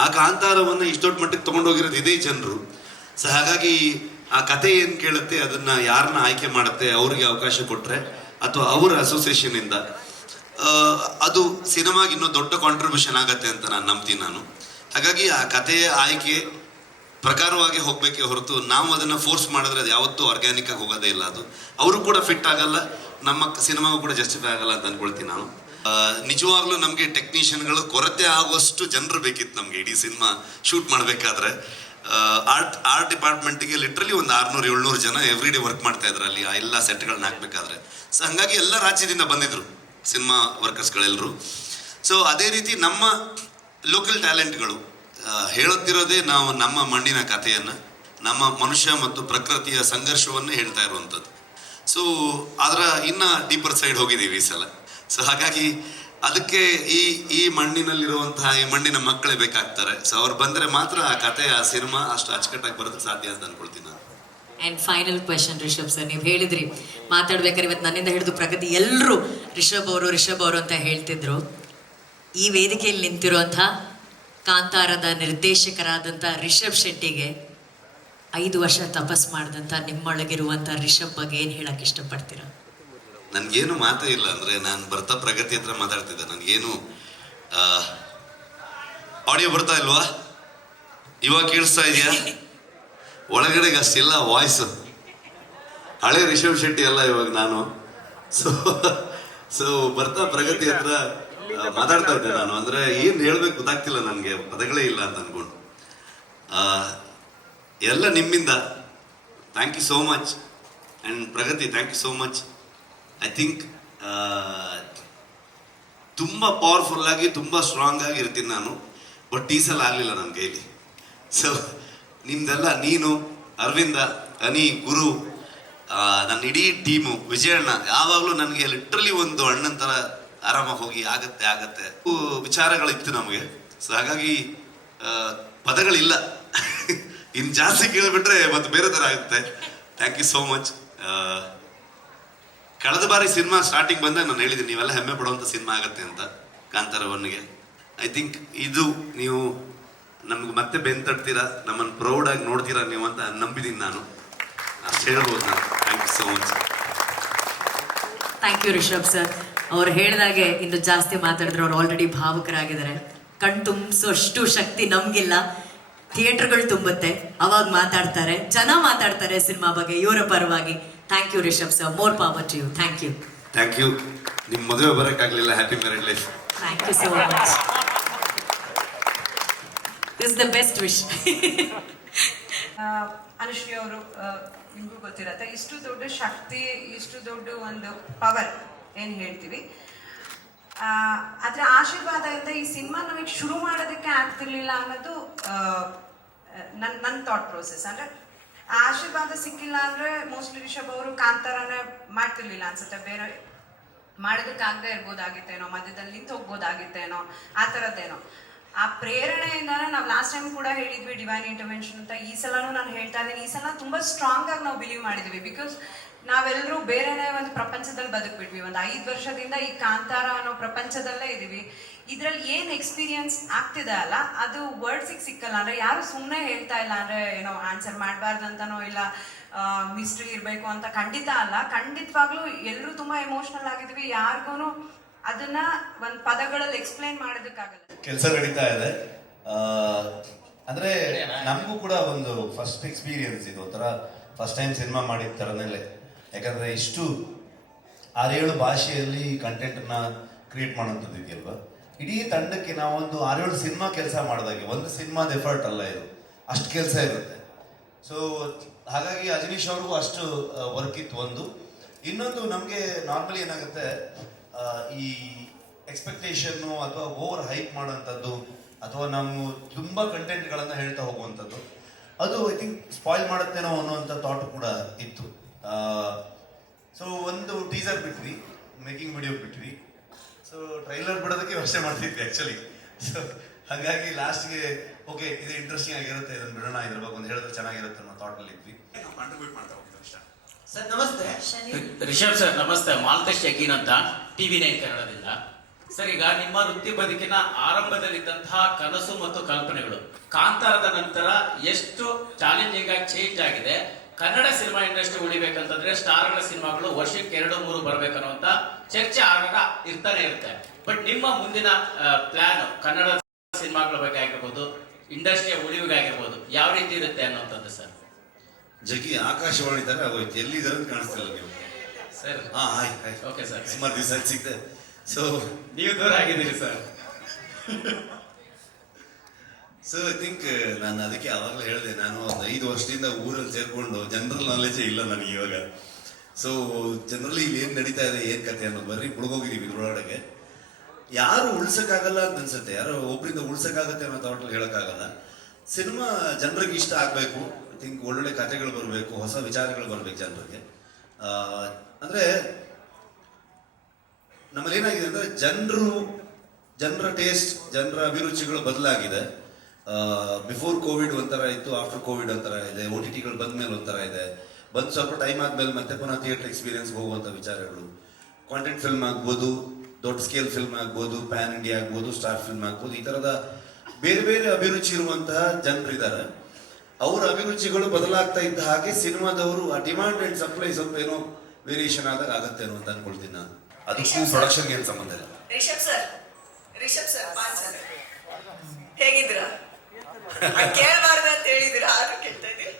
ಆ ಕಾಂತಾರವನ್ನು ಇಷ್ಟು ದೊಡ್ಡ ಮಟ್ಟಕ್ಕೆ ತೊಗೊಂಡೋಗಿರೋದು ಇದೇ ಜನರು. ಸೊ ಹಾಗಾಗಿ ಆ ಕತೆ ಏನು ಕೇಳುತ್ತೆ, ಅದನ್ನು ಯಾರನ್ನ ಆಯ್ಕೆ ಮಾಡುತ್ತೆ, ಅವ್ರಿಗೆ ಅವಕಾಶ ಕೊಟ್ಟರೆ ಅಥವಾ ಅವರ ಅಸೋಸಿಯೇಷನಿಂದ ಅದು ಸಿನಿಮಾಗೆ ಇನ್ನೂ ದೊಡ್ಡ ಕಾಂಟ್ರಿಬ್ಯೂಷನ್ ಆಗತ್ತೆ ಅಂತ ನಾನು ನಂಬ್ತೀನಿ ನಾನು. ಹಾಗಾಗಿ ಆ ಕಥೆಯ ಆಯ್ಕೆ ಪ್ರಕಾರವಾಗಿ ಹೋಗಬೇಕೇ ಹೊರತು ನಾವು ಅದನ್ನು ಫೋರ್ಸ್ ಮಾಡಿದ್ರೆ ಅದು ಯಾವತ್ತೂ ಆರ್ಗ್ಯಾನಿಕ್ ಆಗಿ ಹೋಗೋದೇ ಇಲ್ಲ. ಅದು ಅವರು ಕೂಡ ಫಿಟ್ ಆಗಲ್ಲ, ನಮ್ಮ ಸಿನಿಮಾಗೂ ಕೂಡ ಜಸ್ಟಿಫೈ ಆಗಲ್ಲ ಅಂತ ಅಂದ್ಕೊಳ್ತೀನಿ ನಾನು. ನಿಜವಾಗ್ಲೂ ನಮಗೆ ಟೆಕ್ನಿಷಿಯನ್ಗಳು ಕೊರತೆ ಆಗುವಷ್ಟು ಜನರು ಬೇಕಿತ್ತು ನಮಗೆ ಇಡೀ ಸಿನಿಮಾ ಶೂಟ್ ಮಾಡಬೇಕಾದ್ರೆ. ಆರ್ಟ್ ಡಿಪಾರ್ಟ್ಮೆಂಟಿಗೆ ಲಿಟ್ರಲಿ ಒಂದು 600-700 ಜನ ಎವ್ರಿ ಡೇ ವರ್ಕ್ ಮಾಡ್ತಾ ಇದ್ರು ಅಲ್ಲಿ ಆ ಎಲ್ಲ ಸೆಟ್ಗಳನ್ನ ಹಾಕ್ಬೇಕಾದ್ರೆ. ಸೊ ಹಂಗಾಗಿ ಎಲ್ಲ ರಾಜ್ಯದಿಂದ ಬಂದಿದ್ರು ಸಿನಿಮಾ ವರ್ಕರ್ಸ್ಗಳೆಲ್ಲರೂ. ಸೊ ಅದೇ ರೀತಿ ನಮ್ಮ ಲೋಕಲ್ ಟ್ಯಾಲೆಂಟ್ಗಳು ಹೇಳುತ್ತಿರೋದೇ ನಾವು ನಮ್ಮ ಮಣ್ಣಿನ ಕಥೆಯನ್ನು, ನಮ್ಮ ಮನುಷ್ಯ ಮತ್ತು ಪ್ರಕೃತಿಯ ಸಂಘರ್ಷವನ್ನೇ ಹೇಳ್ತಾ ಇರುವಂಥದ್ದು. ಸೊ ಅದರ ಇನ್ನು ಡೀಪರ್ ಸೈಡ್ ಹೋಗಿದ್ದೀವಿ ಈ ಸಲ. ಸೊ ಹಾಗಾಗಿ ಅದಕ್ಕೆ ಈ ಮಣ್ಣಿನಲ್ಲಿರುವಂತಹ ಈ ಮಣ್ಣಿನ ಮಕ್ಕಳೇ ಬೇಕಾಗ್ತಾರೆ. ಸೊ ಅವ್ರು ಬಂದರೆ ಮಾತ್ರ ಆ ಕತೆ, ಆ ಸಿನಿಮಾ ಅಷ್ಟು ಅಚ್ಚುಕಟ್ಟಾಗಿ ಬರೋದಕ್ಕೆ ಸಾಧ್ಯ ಅಂತ ಅನ್ಕೊಳ್ತೀನಿ ನಾನು. And final question Rishab sir, ನೀವು ಹೇಳಿದ್ರಿ ಮಾತಾಡ್ಬೇಕಾದ್ರೆ ಇವತ್ತು ನನ್ನಿಂದ ಹಿಡಿದು ಪ್ರಗತಿ ಎಲ್ಲರೂ ರಿಷಬ್ ಅವರು ಅಂತ ಹೇಳ್ತಿದ್ರು. ಈ ವೇದಿಕೆಯಲ್ಲಿ ನಿಂತಿರುವಂಥ ಕಾಂತಾರದ ನಿರ್ದೇಶಕರಾದಂಥ ರಿಷಬ್ ಶೆಟ್ಟಿಗೆ 5 ವರ್ಷ ತಪಸ್ ಮಾಡಿದಂಥ ನಿಮ್ಮೊಳಗಿರುವಂಥ ರಿಷಬ್ ಬಗ್ಗೆ ಏನು ಹೇಳಕ್ಕೆ ಇಷ್ಟಪಡ್ತೀರಾ? ನನಗೇನು ಮಾತೇ ಇಲ್ಲ. ಅಂದರೆ ನಾನು ಬರ್ತಾ ಪ್ರಗತಿ ಹತ್ರ ಮಾತಾಡ್ತಿದ್ದೆ, ನನಗೇನು ಆಡಿಯೋ ಬರ್ತಾ ಇಲ್ವಾ? ಇವಾಗ ಕೇಳಿಸ್ತಾ ಇದೆಯಾ? ಒಳಗಡೆಗೆ ಅಷ್ಟಿಲ್ಲ ವಾಯ್ಸು. ಹಳೆ ರಿಷಬ್ ಶೆಟ್ಟಿ ಅಲ್ಲ ಇವಾಗ ನಾನು. ಸೊ ಬರ್ತಾ ಪ್ರಗತಿ ಹತ್ರ ಮಾತಾಡ್ತಾ ಇದ್ದೆ ನಾನು. ಅಂದರೆ ಏನು ಹೇಳ್ಬೇಕು ಗೊತ್ತಾಗ್ತಿಲ್ಲ ನನಗೆ, ಪದಗಳೇ ಇಲ್ಲ ಅಂತ ಅನ್ಕೊಂಡು. ಎಲ್ಲ ನಿಮ್ಮಿಂದ. Thank you so much. And Pragathi, thank you so much. I think ತುಂಬ ಪವರ್ಫುಲ್ಲಾಗಿ, ತುಂಬ ಸ್ಟ್ರಾಂಗ್ ಆಗಿ ಇರ್ತೀನಿ ನಾನು. ಬಟ್ ಈ ಸಲ ಆಗಲಿಲ್ಲ ನನ್ನ ಕೈಲಿ. ಸೊ ನಿಮ್ದೆಲ್ಲ, ನೀನು, ಅರವಿಂದ, ಅನಿ, ಗುರು, ನನ್ನ ಇಡೀ ಟೀಮು, ವಿಜಯಣ್ಣ ಯಾವಾಗಲೂ ನನಗೆ ಲಿಟ್ರಲಿ ಒಂದು ಅಣ್ಣನ ಥರ ಆರಾಮಾಗಿ ಹೋಗಿ ಆಗತ್ತೆ ವಿಚಾರಗಳಿತ್ತು ನಮಗೆ. ಸೊ ಹಾಗಾಗಿ ಪದಗಳಿಲ್ಲ. ಇನ್ನು ಜಾಸ್ತಿ ಕೇಳಿಬಿಟ್ರೆ ಮತ್ತೆ ಬೇರೆ ಥರ ಆಗುತ್ತೆ. Thank you so much. ಕಳೆದ ಬಾರಿ ಸಿನಿಮಾ ಸ್ಟಾರ್ಟಿಂಗ್ ಬಂದಾಗ ನಾನು ಹೇಳಿದ್ದೀನಿ, ನೀವೆಲ್ಲ ಹೆಮ್ಮೆ ಪಡುವಂಥ ಸಿನಿಮಾ ಆಗುತ್ತೆ ಅಂತ ಕಾಂತಾರ 1ಗೆ. ಐ ಥಿಂಕ್ ಇದು ನೀವು ನಮ್ಗೆ ಮತ್ತೆ ಬೆಂತಡ್ತೀರಾ, ನಮ್ಮನ್ನು ಪ್ರೌಡಾಗಿ ನೋಡ್ತೀರಾ ನೀವು ಅಂತ ನಂಬಿದ್ದೀನಿ ನಾನು. ಅಷ್ಟು ಹೇಳ್ಬೋದು ನಾನು. Thank you so much. Thank you Rishab sir. ಅವ್ರು ಹೇಳಿದಾಗೆ ಇನ್ನು ಜಾಸ್ತಿ ಮಾತಾಡಿದ್ರೆ ಅವ್ರು ಆಲ್ರೆಡಿ ಭಾವುಕರಾಗಿದ್ದಾರೆ. ಕಣ್ ತುಂಬಿಸೋಷ್ಟು ಶಕ್ತಿ ನಮಗಿಲ್ಲ. ಥಿಯೇಟರ್ಗಳು ತುಂಬುತ್ತೆ, ಅವಾಗ ಮಾತಾಡ್ತಾರೆ, ಜನ ಮಾತಾಡ್ತಾರೆ ಸಿನಿಮಾ ಬಗ್ಗೆ ಇವರ ಪರವಾಗಿ. Thank you Rishab sir, more power to you. Thank you. Thank you. ನಿಮ್ಮ ಮದುವೆ ಬರೋಕ್ಕಾಗಲಿಲ್ಲ, happy married life. Thank you so much. This the best wish. Anushree ಅವರು, ನಿಮಗೂ ಗೊತ್ತಿರತ್ತೆ, ಇಷ್ಟು ದೊಡ್ಡ ಶಕ್ತಿ, ಇಷ್ಟು ದೊಡ್ಡ ಒಂದು ಪವರ್ ಏನು ಹೇಳ್ತೀವಿ, ಅದರ ಆಶೀರ್ವಾದದಿಂದ ಈ ಸಿನಿಮಾ ನಮಗೆ ಶುರು ಮಾಡೋದಕ್ಕೆ ಆಗ್ತಿರ್ಲಿಲ್ಲ ಅನ್ನೋದು ನನ್ನ ಥಾಟ್ ಪ್ರೋಸೆಸ್. ಅಂದರೆ ಆ ಆಶೀರ್ವಾದ ಸಿಕ್ಕಿಲ್ಲ ಅಂದರೆ ಮೋಸ್ಟ್ಲಿ ರಿಷಬ್ ಅವರು ಕಾಂತಾರನ ಮಾಡ್ತಿರ್ಲಿಲ್ಲ ಅನ್ಸುತ್ತೆ. ಬೇರೆ ಮಾಡೋದಕ್ಕಾಗದೇ ಇರ್ಬೋದಾಗಿತ್ತೇನೋ, ಮಧ್ಯದಲ್ಲಿ ನಿಂತು ಹೋಗ್ಬೋದಾಗಿತ್ತೇನೋ, ಆ ಥರದ್ದೇನೋ. ಆ ಪ್ರೇರಣೆಯಿಂದ ನಾವು ಲಾಸ್ಟ್ ಟೈಮ್ ಕೂಡ ಹೇಳಿದ್ವಿ ಡಿವೈನ್ ಇಂಟರ್ವೆನ್ಷನ್ ಅಂತ. ಈ ಸಲನೂ ನಾನು ಹೇಳ್ತಾ ಇದ್ದೀನಿ, ಈ ಸಲ ತುಂಬಾ ಸ್ಟ್ರಾಂಗ್ ಆಗಿ ನಾವು ಬಿಲೀವ್ ಮಾಡಿದ್ವಿ. ಬಿಕಾಸ್ ನಾವೆಲ್ಲರೂ ಬೇರೆನೇ ಒಂದು ಪ್ರಪಂಚದಲ್ಲಿ ಬದುಕ್ಬಿಟ್ವಿ. ಒಂದು 5 ವರ್ಷದಿಂದ ಈ ಕಾಂತಾರ ಅನ್ನೋ ಪ್ರಪಂಚದಲ್ಲೇ ಇದೀವಿ. ಇದ್ರಲ್ಲಿ ಏನ್ ಎಕ್ಸ್ಪೀರಿಯನ್ಸ್ ಆಗ್ತಿದೆ ಅಲ್ಲ, ಅದು ವರ್ಡ್ಸಿಗೆ ಸಿಕ್ಕಲ್ಲ. ಅಂದ್ರೆ ಯಾರು ಸುಮ್ಮನೆ ಹೇಳ್ತಾ ಇಲ್ಲ, ಅಂದ್ರೆ ಏನೋ ಆನ್ಸರ್ ಮಾಡಬಾರ್ದು ಅಂತನೋ ಇಲ್ಲ ಮಿಸ್ಟ್ರಿ ಇರಬೇಕು ಅಂತ ಖಂಡಿತ ಅಲ್ಲ. ಖಂಡಿತವಾಗ್ಲೂ ಎಲ್ಲರೂ ತುಂಬಾ ಎಮೋಷನಲ್ ಆಗಿದ್ವಿ. ಯಾರಿಗೂ ಅದನ್ನ ಒಂದ್ ಪದಗಳಲ್ಲಿ ಎಕ್ಸ್ಪ್ಲೈನ್ ಮಾಡೋದಕ್ಕಾಗಲ್ಲ. ಕೆಲಸ ನಡೀತಾ ಇದೆ. ಅಂದ್ರೆ ನಮಗೂ ಕೂಡ ಒಂದು ಫಸ್ಟ್ ಎಕ್ಸ್ಪೀರಿಯನ್ಸ್ ಇದು, ಒಂಥರ ಫಸ್ಟ್ ಟೈಮ್ ಸಿನಿಮಾ ಮಾಡಿದ ಥರನಲ್ಲೇ. ಯಾಕಂದ್ರೆ ಇಷ್ಟು 6-7 ಭಾಷೆಯಲ್ಲಿ ಕಂಟೆಂಟ್ನ ಕ್ರಿಯೇಟ್ ಮಾಡೋಂಥದ್ದು ಇದೆಯಲ್ವಾ. ಇಡೀ ತಂಡಕ್ಕೆ ನಾವೊಂದು 6-7 ಸಿನಿಮಾ ಕೆಲಸ ಮಾಡಿದಾಗೆ, ಒಂದು ಸಿನಿಮಾದ ಎಫರ್ಟ್ ಅಲ್ಲ ಇದು, ಅಷ್ಟು ಕೆಲಸ ಇರುತ್ತೆ. ಸೊ ಹಾಗಾಗಿ ಅಜನೀಶ್ ಅವ್ರಿಗೂ ಅಷ್ಟು ವರ್ಕ್ ಇತ್ತು ಒಂದು. ಇನ್ನೊಂದು ನಮಗೆ ನಾರ್ಮಲಿ ಏನಾಗುತ್ತೆ, ಈ ಎಕ್ಸ್ಪೆಕ್ಟೇಷನ್ನು ಅಥವಾ ಓವರ್ ಹೈಪ್ ಮಾಡೋಂಥದ್ದು ಅಥವಾ ನಾವು ತುಂಬ ಕಂಟೆಂಟ್ಗಳನ್ನು ಹೇಳ್ತಾ ಹೋಗುವಂಥದ್ದು, ಅದು ಐ ಥಿಂಕ್ ಸ್ಪಾಯ್ಲ್ ಮಾಡುತ್ತೇನೋ ಅನ್ನೋಂಥ ಥಾಟ್ ಕೂಡ ಇತ್ತು. ಸೊ ಒಂದು ಟೀಸರ್ ಬಿಟ್ವಿ, ಮೇಕಿಂಗ್ ವಿಡಿಯೋ ಬಿಟ್ವಿ. ಸೊ ಟ್ರೈಲರ್ ಬಿಡೋದಕ್ಕೆ ವ್ಯವಸ್ಥೆ ಮಾಡ್ತಿದ್ವಿ ಆ್ಯಕ್ಚುಲಿ. ಸೊ ಹಾಗಾಗಿ ಲಾಸ್ಟ್ಗೆ ಓಕೆ ಇದು ಇಂಟ್ರೆಸ್ಟಿಂಗ್ ಆಗಿರುತ್ತೆ, ಇದನ್ನು ಬಿಡೋಣ, ಇದ್ರ ಬಗ್ಗೆ ಒಂದು ಹೇಳಿದ್ರೆ ಚೆನ್ನಾಗಿರುತ್ತೆ ಅನ್ನೋ ಥಾಟಲ್ಲಿ ಇದ್ವಿ. ನಾವು ಕಾಂಟ್ರಿಬ್ಯೂಟ್ ಮಾಡ್ತಾ ಹೋಗ್ತೀವಿ ಅಷ್ಟೇ. ಸರ್ ನಮಸ್ತೆ. ರಿಷಬ್ ಸರ್ ನಮಸ್ತೆ. ಮಾಲ್ತೇಶ್ ಯಕೀನ್ ಅಂತ, TV9 ಕನ್ನಡದಿಂದ. ಸರ್, ಈಗ ನಿಮ್ಮ ವೃತ್ತಿ ಬದುಕಿನ ಆರಂಭದಲ್ಲಿದ್ದಂತಹ ಕನಸು ಮತ್ತು ಕಲ್ಪನೆಗಳು ಕಾಂತಾರದ ನಂತರ ಎಷ್ಟು ಚಾಲೆಂಜಿಂಗ್ ಆಗಿ ಚೇಂಜ್ ಆಗಿದೆ. ಕನ್ನಡ ಸಿನಿಮಾ ಇಂಡಸ್ಟ್ರಿ ಉಳಿಬೇಕಂತಂದ್ರೆ ಸ್ಟಾರ್ಗಳ ಸಿನಿಮಾಗಳು ವರ್ಷಕ್ಕೆ 2-3 ಬರ್ಬೇಕನ್ನುವಂತ ಚರ್ಚೆ ಆಗಾಗ ಇರ್ತಾನೆ ಇರುತ್ತೆ. ಬಟ್ ನಿಮ್ಮ ಮುಂದಿನ ಪ್ಲಾನ್ ಕನ್ನಡ ಸಿನಿಮಾಗಳ ಬಗ್ಗೆ ಆಗಿರ್ಬೋದು, ಇಂಡಸ್ಟ್ರಿಯ ಉಳಿವಿಗಾಗಿರ್ಬೋದು, ಯಾವ ರೀತಿ ಇರುತ್ತೆ ಅನ್ನೋಂಥದ್ದು ಸರ್? ಜಗ್ಗಿ ಆಕಾಶವಾಣಿ ತರ ಆಗೋಯ್ತು, ಎಲ್ಲಿದ್ದಾರೆ ಅಂತ ಕಾಣಿಸ್ತಿಲ್ಲ ನೀವು ಸರ್. ಆಯ್ತು ಓಕೆ ಸರ್. ಸುಮಾರು ದಿವಸ ಸಿಗ್ತದೆ. ಸೊ ನೀವು ದೂರ ಆಗಿದ್ದೀರಿ ಸರ್. ಸೊ ಐ ಥಿಂಕ್ ನಾನು ಅದಕ್ಕೆ ಆವಾಗಲೇ ಹೇಳಿದೆ, ನಾನು ಒಂದು 5 ವರ್ಷದಿಂದ ಊರಲ್ಲಿ ಸೇರ್ಕೊಂಡು ಜನರಲ್ ನಾಲೆಜೇ ಇಲ್ಲ ನನಗೆ ಇವಾಗ. ಸೊ ಜನರಲಿ ಇಲ್ಲಿ ಏನು ನಡೀತಾ ಇದೆ, ಏನು ಕತೆ ಅನ್ನೋದು ಬರ್ರಿ ಮುಳುಗೋಗಿದ್ದೀವಿ ಇದ್ರೊಳಗಡೆ. ಯಾರು ಉಳ್ಸಕ್ಕಾಗಲ್ಲ ಅಂತ ಅನ್ಸುತ್ತೆ, ಯಾರೋ ಒಬ್ಬರಿಂದ ಉಳ್ಸಕ್ಕಾಗತ್ತೆ ಅನ್ನೋ ಥಾಟಲ್ಲಿ ಹೇಳೋಕ್ಕಾಗಲ್ಲ. ಸಿನಿಮಾ ಜನರಿಗೆ ಇಷ್ಟ ಆಗಬೇಕು. ಐ ಥಿಂಕ್ ಒಳ್ಳೊಳ್ಳೆ ಕಥೆಗಳು ಬರಬೇಕು, ಹೊಸ ವಿಚಾರಗಳು ಬರಬೇಕು ಜನರಿಗೆ. ಅಂದರೆ ನಮ್ಮಲ್ಲಿ ಏನಾಗಿದೆ ಅಂದರೆ ಜನರ ಟೇಸ್ಟ್, ಜನರ ಅಭಿರುಚಿಗಳು ಬದಲಾಗಿದೆ. ಬಿಫೋರ್ ಕೋವಿಡ್ ಒಂಥರ ಇತ್ತು, ಆಫ್ಟರ್ ಕೋವಿಡ್ ಒಂಥರ ಇದೆ, OTTಗಳು ಬಂದ ಮೇಲೆ ಒಂಥರ ಇದೆ. ಬಂದು ಸ್ವಲ್ಪ ಟೈಮ್ ಆದ್ಮೇಲೆ ಮತ್ತೆ ಪುನಃ ಥಿಯೇಟರ್ ಎಕ್ಸ್ಪೀರಿಯನ್ಸ್ಗೆ ಹೋಗುವಂಥ ವಿಚಾರಗಳು. ಕಾಂಟೆಂಟ್ ಫಿಲ್ಮ್ ಆಗ್ಬೋದು, ದೊಡ್ಡ ಸ್ಕೇಲ್ ಫಿಲ್ಮ್ ಆಗ್ಬೋದು, ಪ್ಯಾನ್ ಇಂಡಿಯಾ ಆಗ್ಬೋದು, ಸ್ಟಾರ್ ಫಿಲ್ಮ್ ಆಗ್ಬೋದು, ಈ ಥರದ ಬೇರೆ ಬೇರೆ ಅಭಿರುಚಿ ಇರುವಂತಹ ಜನರಿದ್ದಾರೆ. ಅವರ ಅಭಿರುಚಿಗಳು ಬದಲಾಗ್ತಾ ಇದ್ದ ಹಾಗೆ ಸಿನಿಮಾದವರು ಆ ಡಿಮಾಂಡ್ ಅಂಡ್ ಸಪ್ಲೈ ಸ್ವಲ್ಪ ಏನೋ ವೇರಿಯೇಷನ್ ಆದಾಗ ಆಗತ್ತೇನೋ ಅಂತ ಅನ್ಕೊಳ್ತೀನಿ ನಾನು. ಅದಕ್ಕೂ ಪ್ರೊಡಕ್ಷನ್ಗೆ ಏನು ಸಂಬಂಧ ಇಲ್ಲ. ರಿಷಬ್ ಸರ್ ಪಾನ್ ಸರ್ ಹೇಗಿದ್ದೀರಾ? ಕೇಳಬಾರ್ದು ಅಂತ ಹೇಳಿದಿರಾ, ಆದ್ರೂ ಕೇಳ್ತಾ ಇದ್ದೀವಿ.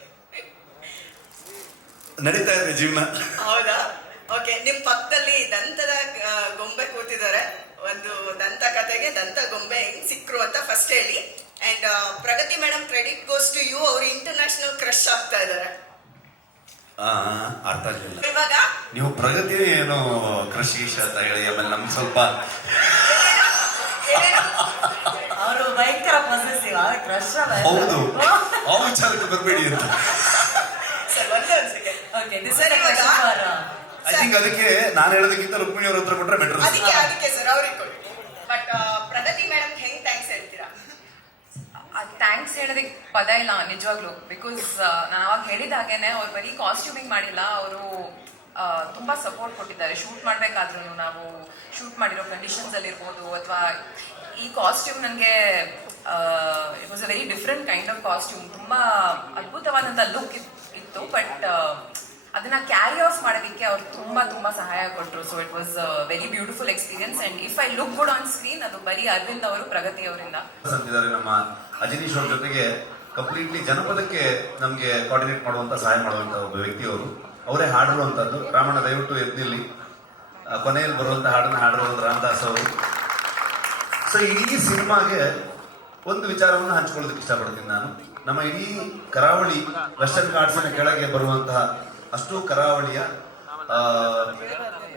ನಡೀತಾ ಇದೆ ಜೀವನ. ಹೌದಾ? ಓಕೆ. ನಿಮ್ ಪಕ್ಕದಲ್ಲಿ ದಂತದ ಗೊಂಬೆ ಕೂತಿದ್ದಾರೆ. ಒಂದು ದಂತ ಕಥೆಗೆ ದಂತ ಗೊಂಬೆ ಹೆಂಗ್ ಸಿಕ್ರು ಅಂತ ಫಸ್ಟ್ ಹೇಳಿ. And Pragathi madam, credit goes to you. ಅವರು ಇಂಟರ್ನ್ಯಾಷನಲ್ ಕ್ರಶ್ ಆಗ್ತಾ ಇದ್ದಾರೆ. ಅರ್ಥ ಆಗಲಿಲ್ಲ. ಇವಾಗ ನೀವು ಪ್ರಗತಿ ಏನೋ ಕೃಷಿ ಅಂತ ಹೇಳಿ ಆಮೇಲೆ ನಮ್ಗೆ ಸ್ವಲ್ಪ ಅವರು ಭಯಂಕರ ಪೊಸೆಸಿವ್, ಕ್ರಶ್ ಹೌದು ಆ ವಿಚಾರಕ್ಕೆ ಬರಬೇಡಿ ಅಂತ. ಸರ್ ಒಂದೇ ಒಂದು second. Okay, this sir, is ಇವಾಗ ಐ ಥಿಂಕ್ ಅದಕ್ಕೆ ನಾನು ಹೇಳೋದಕ್ಕಿಂತ ರುಕ್ಮಿಣಿ ಅವ್ರ ಹತ್ರ ಕೊಟ್ರೆ ಬೆಟರ್. ಅದಕ್ಕೆ ಸರ್ ಅವ್ರಿಗೆ ಕೊಡಿ. ಬಟ್ ಪ್ರಗತಿ ಮೇಡಮ್ ಹೆಂಗ್ ಥ್ಯಾಂಕ್ಸ್ ಹೇಳ್ತೀರಾ? ಥ್ಯಾಂಕ್ಸ್ ಹೇಳೋದಕ್ಕೆ ಪದ ಇಲ್ಲ ನಿಜವಾಗ್ಲೂ. ಬಿಕಾಸ್ ನಾನು ಅವಾಗ ಹೇಳಿದ ಹಾಗೇನೆ ಅವ್ರು ಬರೀ ಕಾಸ್ಟ್ಯೂಮಿಂಗ್ ಮಾಡಿಲ್ಲ, ಅವರು ತುಂಬಾ ಸಪೋರ್ಟ್ ಕೊಟ್ಟಿದ್ದಾರೆ. ಶೂಟ್ ಮಾಡ್ಬೇಕಾದ್ರೂ ನಾವು ಶೂಟ್ ಮಾಡಿರೋ ಕಂಡೀಷನ್ಸ್ ಅಲ್ಲಿ ಇರ್ಬೋದು, ಅಥವಾ ಈ ಕಾಸ್ಟ್ಯೂಮ್ ನನಗೆ it was a very different kind of costume. ತುಂಬಾ ಅದ್ಭುತವಾದಂಥ ಲುಕ್ ಇತ್ತು. ಬಟ್ ಅದನ್ನ ಕ್ಯಾರಿ ಆಫ್ ಮಾಡೋದಕ್ಕೆ ಅವ್ರು ತುಂಬಾ ಸಹಾಯ ಕೊಟ್ಟರು. So it was very beautiful experience. And if I look good on screen, ಅದು ಬರೀ ಅರವಿಂದ್ ಅವರು, ಪ್ರಗತಿ ಅವರಿಂದ. ನಮ್ಮ ಅಜನೀಶ್ ಅವ್ರ ಜೊತೆಗೆ ಕಂಪ್ಲೀಟ್ಲಿ ಜನಪದಕ್ಕೆ ನಮಗೆ ಕೋಆರ್ಡಿನೇಟ್ ಮಾಡುವಂತ ಸಹಾಯ ಮಾಡುವಂತ ಒಬ್ಬ ವ್ಯಕ್ತಿ ಅವರು. ಅವರೇ ಹಾಡಿರುವಂತದ್ದು. ರಾಮಣ್ಣ ದಯವಿಟ್ಟು ಎದ್ದಿಲ್ಲಿ ಕೊನೆಯಲ್ಲಿ ಬರುವಂತ ಹಾಡನ್ನು ಹಾಡಿರುವಂತ ರಾಮದಾಸ್ ಅವರು. ಸೊ ಇಡೀ ಸಿನಿಮಾಗೆ ಒಂದು ವಿಚಾರವನ್ನು ಹಂಚ್ಕೊಳ್ಳೋದಕ್ಕೆ ಇಷ್ಟಪಡ್ತೀನಿ ನಾನು. ನಮ್ಮ ಇಡೀ ಕರಾವಳಿ ವೆಸ್ಟರ್ನ್ ಘಾಟ್ಸಿನ ಕೆಳಗೆ ಬರುವಂತಹ ಅಷ್ಟು ಕರಾವಳಿಯ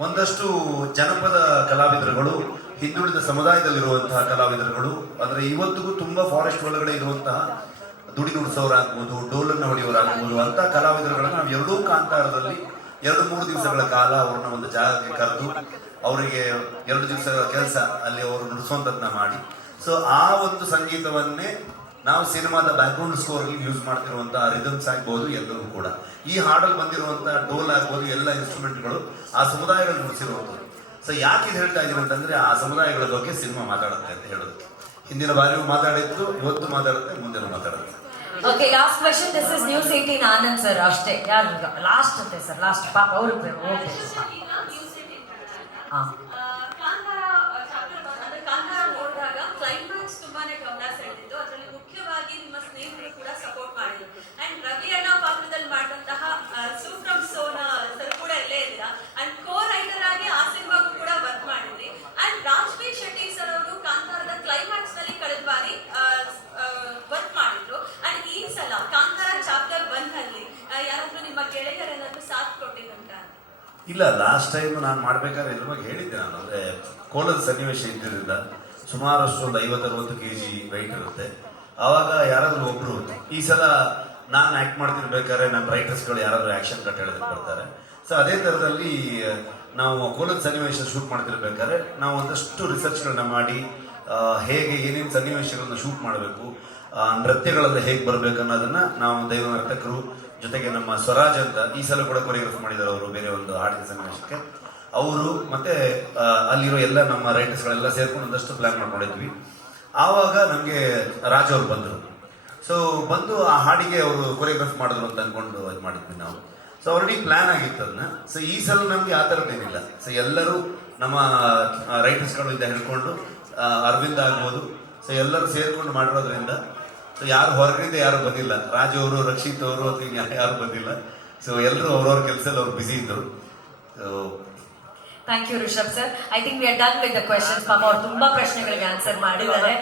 ಒಂದಷ್ಟು ಜನಪದ ಕಲಾವಿದರುಗಳು, ಹಿಂದುಳಿದ ಸಮುದಾಯದಲ್ಲಿರುವಂತಹ ಕಲಾವಿದರುಗಳು, ಅಂದ್ರೆ ಇವತ್ತಿಗೂ ತುಂಬಾ ಫಾರೆಸ್ಟ್ ಒಳಗಡೆ ಇರುವಂತಹ ದುಡಿ ನುಡಿಸೋರಾಗ್ಬೋದು, ಡೋಲನ್ನು ಹೊಡೆಯೋರಾಗ್ಬೋದು ಅಂತ ಕಲಾವಿದರುಗಳನ್ನ ನಾವು 2 ಕಾಂತಾರದಲ್ಲಿ 2-3 ದಿವಸಗಳ ಕಾಲ ಅವ್ರನ್ನ ಒಂದು ಜಾಗಕ್ಕೆ ಕರೆದು ಅವರಿಗೆ 2 ದಿವಸಗಳ ಕೆಲಸ ಅಲ್ಲಿ ಅವರು ನುಡಿಸುವಂಥದ್ದನ್ನ ಮಾಡಿ ಸೊ ಆ ಒಂದು ಸಂಗೀತವನ್ನೇ ನಾವು ಸಿನಿಮಾದ ಬ್ಯಾಕ್ಗ್ರೌಂಡ್ ಸ್ಕೋರ್ ಅಲ್ಲಿ ಯೂಸ್ ಮಾಡ್ತಿರುವಂತಹ ರಿದಮ್ಸ್ ಆಗ್ಬೋದು ಎಲ್ಲರೂ ಕೂಡ ಈ ಹಾಡಲ್ಲಿ ಬಂದಿರುವಂತಹ ಡೋಲ್ ಆಗ್ಬೋದು ಎಲ್ಲ ಇನ್ಸ್ಟ್ರೂಮೆಂಟ್ಗಳು ಆ ಸಮುದಾಯಗಳು ನುಡಿಸಿರುವಂಥದ್ದು. ಸೊ ಯಾಕೆ ಇದು ಹೇಳ್ತಾ ಇದೀನಿ ಅಂತಂದ್ರೆ ಆ ಸಮುದಾಯಗಳ ಬಗ್ಗೆ ಸಿನಿಮಾ ಮಾತಾಡುತ್ತೆ ಅಂತ ಹೇಳೋದಕ್ಕೆ. ಹಿಂದಿನ ಬಾರಿಯೂ ಮಾತಾಡಿತ್ತು, ಇವತ್ತು ಮಾತಾಡುತ್ತೆ, ಮುಂದಿನ ಮಾತಾಡುತ್ತೆ. Okay, last question. This is news 18 Anand sir ಅಷ್ಟೇ. ಯಾರು ಲಾಸ್ಟ್ ಅಂತೆ ಸರ್, ಲಾಸ್ಟ್ ಪಾಪ ಅವರು ಓಕೆ. ಹಾ, ಕಾಂತಾರ ನೋಡಿದಾಗ ಕ್ಲೈಮ್ಯಾಕ್ಸ್ ತುಂಬಾನೇ ಗಮನ ಸೆಳೆದಿತ್ತು. ಅದರಲ್ಲಿ ಮುಖ್ಯವಾಗಿ ನಿಮ್ಮ ಸ್ನೇಹಿತರು ಕೂಡ ಸಪೋರ್ಟ್ ಮಾಡಿದ್ರು. ಅಂಡ್ ರವಿ ಅಣ್ಣ ಪಾತ್ರದಲ್ಲಿ ಮಾಡಿದಂತಹ ಸೂಫ್ರಮ್ ಸೋನ ಸರ್ ಕೂಡ ಇಲ್ಲೇ ಇದ್ದೀರಾ. ಅಂಡ್ ಕೋ ರೈಟರ್ ಆಗಿ ಆ ಸಿನಿಮಾಗೂ ಕೂಡ ವರ್ಕ್ ಮಾಡಿದ್ರಿ. ಅಂಡ್ ರಾಜ್ಬೀರ್ ಶೆಟ್ಟಿ ಸರ್ ಅವರು ಕಾಂತಾರದ ಕ್ಲೈಮ್ಯಾಕ್ಸ್ ನಲ್ಲಿ ಕಳೆದ ಬಾರಿ ವರ್ಕ್ ಮಾಡಿದ್ರು. ಅಂಡ್ ಈ ಸಲ ಕಾಂತಾರ ಚಾಪ್ಟರ್ 1 ನಲ್ಲಿ ಯಾರಾದ್ರೂ ನಿಮ್ಮ ಗೆಳೆಯರೇನಾದ್ರೂ ಸಾಥ್ ಕೊಟ್ಟಿದ್ದಂತ? ಇಲ್ಲ, ಲಾಸ್ಟ್ ಟೈಮ್ ನಾನು ಮಾಡ್ಬೇಕಾದ್ರೆ ಎಲ್ಲವಾಗ ಹೇಳಿದ್ದೆ ನಾನು. ಅಂದ್ರೆ ಕೋಲದ ಸನ್ನಿವೇಶ ಇದ್ದಿರಲಿಲ್ಲ, ಸುಮಾರಷ್ಟು ಒಂದು 50-60 kg ವೆಯ್ಟ್ ಇರುತ್ತೆ. ಆವಾಗ ಯಾರಾದ್ರೂ ಒಬ್ರು, ಈ ಸಲ ನಾನು ಆಕ್ಟ್ ಮಾಡ್ತಿರ್ಬೇಕಾದ್ರೆ ನನ್ನ ರೈಟರ್ಸ್ಗಳು ಯಾರಾದ್ರೂ ಆಕ್ಷನ್ ಕಟ್ ಹೇಳೋದಕ್ಕೆ ಬರ್ತಾರೆ. ಸೊ ಅದೇ ಥರದಲ್ಲಿ ನಾವು ಕೋಲದ ಸನ್ನಿವೇಶ ಶೂಟ್ ಮಾಡ್ತಿರ್ಬೇಕಾದ್ರೆ ನಾವು ಒಂದಷ್ಟು ರಿಸರ್ಚ್ಗಳನ್ನ ಮಾಡಿ ಹೇಗೆ ಏನೇನು ಸನ್ನಿವೇಶಗಳನ್ನ ಶೂಟ್ ಮಾಡಬೇಕು, ನೃತ್ಯಗಳೆಲ್ಲ ಹೇಗೆ ಬರಬೇಕು ಅನ್ನೋದನ್ನ ನಾವು ದೈವ ನರ್ತಕರು ಜೊತೆಗೆ ನಮ್ಮ ಸ್ವರಾಜ್ ಅಂತ ಈ ಸಲ ಕೂಡ ಕೊರಿಯೋಗ್ರಫಿ ಮಾಡಿದ್ದಾರೆ ಅವರು, ಬೇರೆ ಒಂದು ಹಾಡಿನ ಸನ್ನಿವೇಶಕ್ಕೆ ಅವರು ಮತ್ತೆ ಅಲ್ಲಿರೋ ಎಲ್ಲ ನಮ್ಮ ರೈಟರ್ಸ್ಗಳೆಲ್ಲ ಸೇರ್ಕೊಂಡು ಒಂದಷ್ಟು ಪ್ಲಾನ್ ಮಾಡ್ಕೊಂಡಿದ್ವಿ. ಆವಾಗ ನಮಗೆ ರಾಜ್ ಅವ್ರು ಬಂದರು. ಸೊ ಬಂದು ಆ ಹಾಡಿಗೆ ಅವರು ಕೊರಿಯೋಗ್ರಫಿ ಮಾಡಿದ್ರು ಅಂತ ಅನ್ಕೊಂಡು ಇದು ಮಾಡಿದ್ವಿ ನಾವು. ಸೊ ಆಲ್ರೆಡಿ ಪ್ಲಾನ್ ಆಗಿತ್ತು ಅದನ್ನ. ಸೊ ಈ ಸಲ ನಮ್ಗೆ ಆ ಥರದ್ದೇನಿಲ್ಲ. ಸೊ ಎಲ್ಲರೂ ನಮ್ಮ ರೈಟರ್ಸ್ಗಳು ಇಂದ ಹಿಡ್ಕೊಂಡು ಅರವಿಂದ್ ಆಗ್ಬೋದು, ಸೊ ಎಲ್ಲರೂ ಸೇರ್ಕೊಂಡು ಮಾಡಿರೋದ್ರಿಂದ ಸೊ ಯಾರು ಹೊರಗಡೆ ಯಾರು ಬಂದಿಲ್ಲ. ರಾಜ್ ಅವರು, ರಕ್ಷಿತ್ ಅವರು ಅಥವಾ ಯಾರು ಬಂದಿಲ್ಲ. ಸೊ ಎಲ್ಲರೂ ಅವ್ರವ್ರ ಕೆಲಸದಲ್ಲಿ ಅವ್ರು ಬ್ಯುಸಿ ಇದ್ದರು. So thank you Rishab sir. I think we are done with the questions. ಪಾಪ ಅವ್ರು ತುಂಬಾ ಪ್ರಶ್ನೆಗಳಿಗೆ ಆನ್ಸರ್ ಮಾಡಿದ್ದಾರೆ.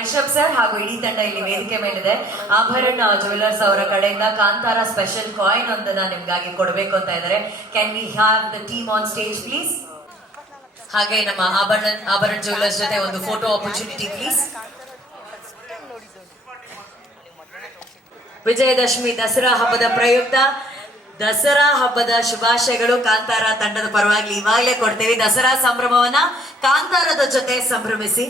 ರಿಷಬ್ ಸರ್ ಹಾಗೂ ಇಡೀ ತಂಡ ಇಲ್ಲಿ ವೇದಿಕೆ ಮೇಲಿದೆ. ಆಭರಣ ಜ್ಯುವೆಲರ್ಸ್ ಅವರ ಕಡೆಯಿಂದ ಕಾಂತಾರ ಸ್ಪೆಷಲ್ ಕಾಯಿನ್ ಒಂದನ್ನ ನಿಮ್ಗಾಗಿ ಕೊಡಬೇಕು ಅಂತ ಇದ್ದಾರೆ. Can we have the team on stage please? ಹಾಗೆ ನಮ್ಮ ಆಭರಣ ಜ್ಯುವೆಲರ್ಸ್ ಜೊತೆ ಒಂದು photo opportunity please. Vijayadashami Dasara ಹಬ್ಬದ ಪ್ರಯುಕ್ತ ದಸರಾ ಹಬ್ಬದ ಶುಭಾಶಯಗಳು ಕಾಂತಾರ ತಂಡದ ಪರವಾಗಿ ಇವಾಗಲೇ ಕೊಡ್ತೇವೆ. ದಸರಾ ಸಂಭ್ರಮವನ್ನ ಕಾಂತಾರದ ಜೊತೆ ಸಂಭ್ರಮಿಸಿ.